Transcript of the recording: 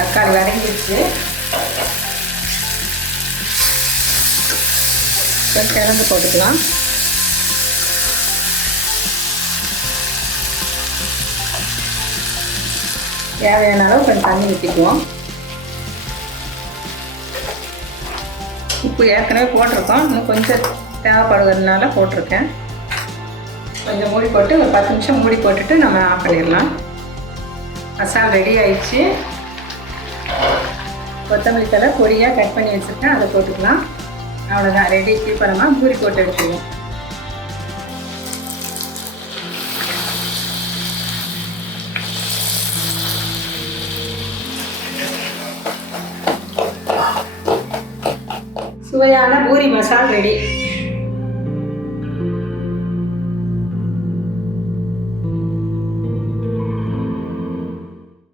தக்காளி வதங்கிடுச்சு. கொஞ்சம் கிழங்கு போட்டுக்கலாம். தேவையான அளவு கொஞ்சம் தண்ணி ஊற்றிக்குவோம். உப்பு ஏற்கனவே போட்டிருக்கோம், இன்னும் கொஞ்சம் தேவைப்படுவதுனால போட்டிருக்கேன். கொஞ்சம் மூடி போட்டு ஒரு 10 நிமிஷம் மூடி போட்டுட்டு நம்ம ஆஃப் பண்ணிடலாம். மசாலா ரெடி ஆயிடுச்சு. கொத்தமல்லி தழை பொடியாக கட் பண்ணி வச்சுருக்கேன், அதை போட்டுக்கலாம். அவ்வளோதான், ரெடி. இப்போ நம்ம பூரி போட்டு எடுத்துக்குவோம். சுவையான பூரி மசாலா ரெடி.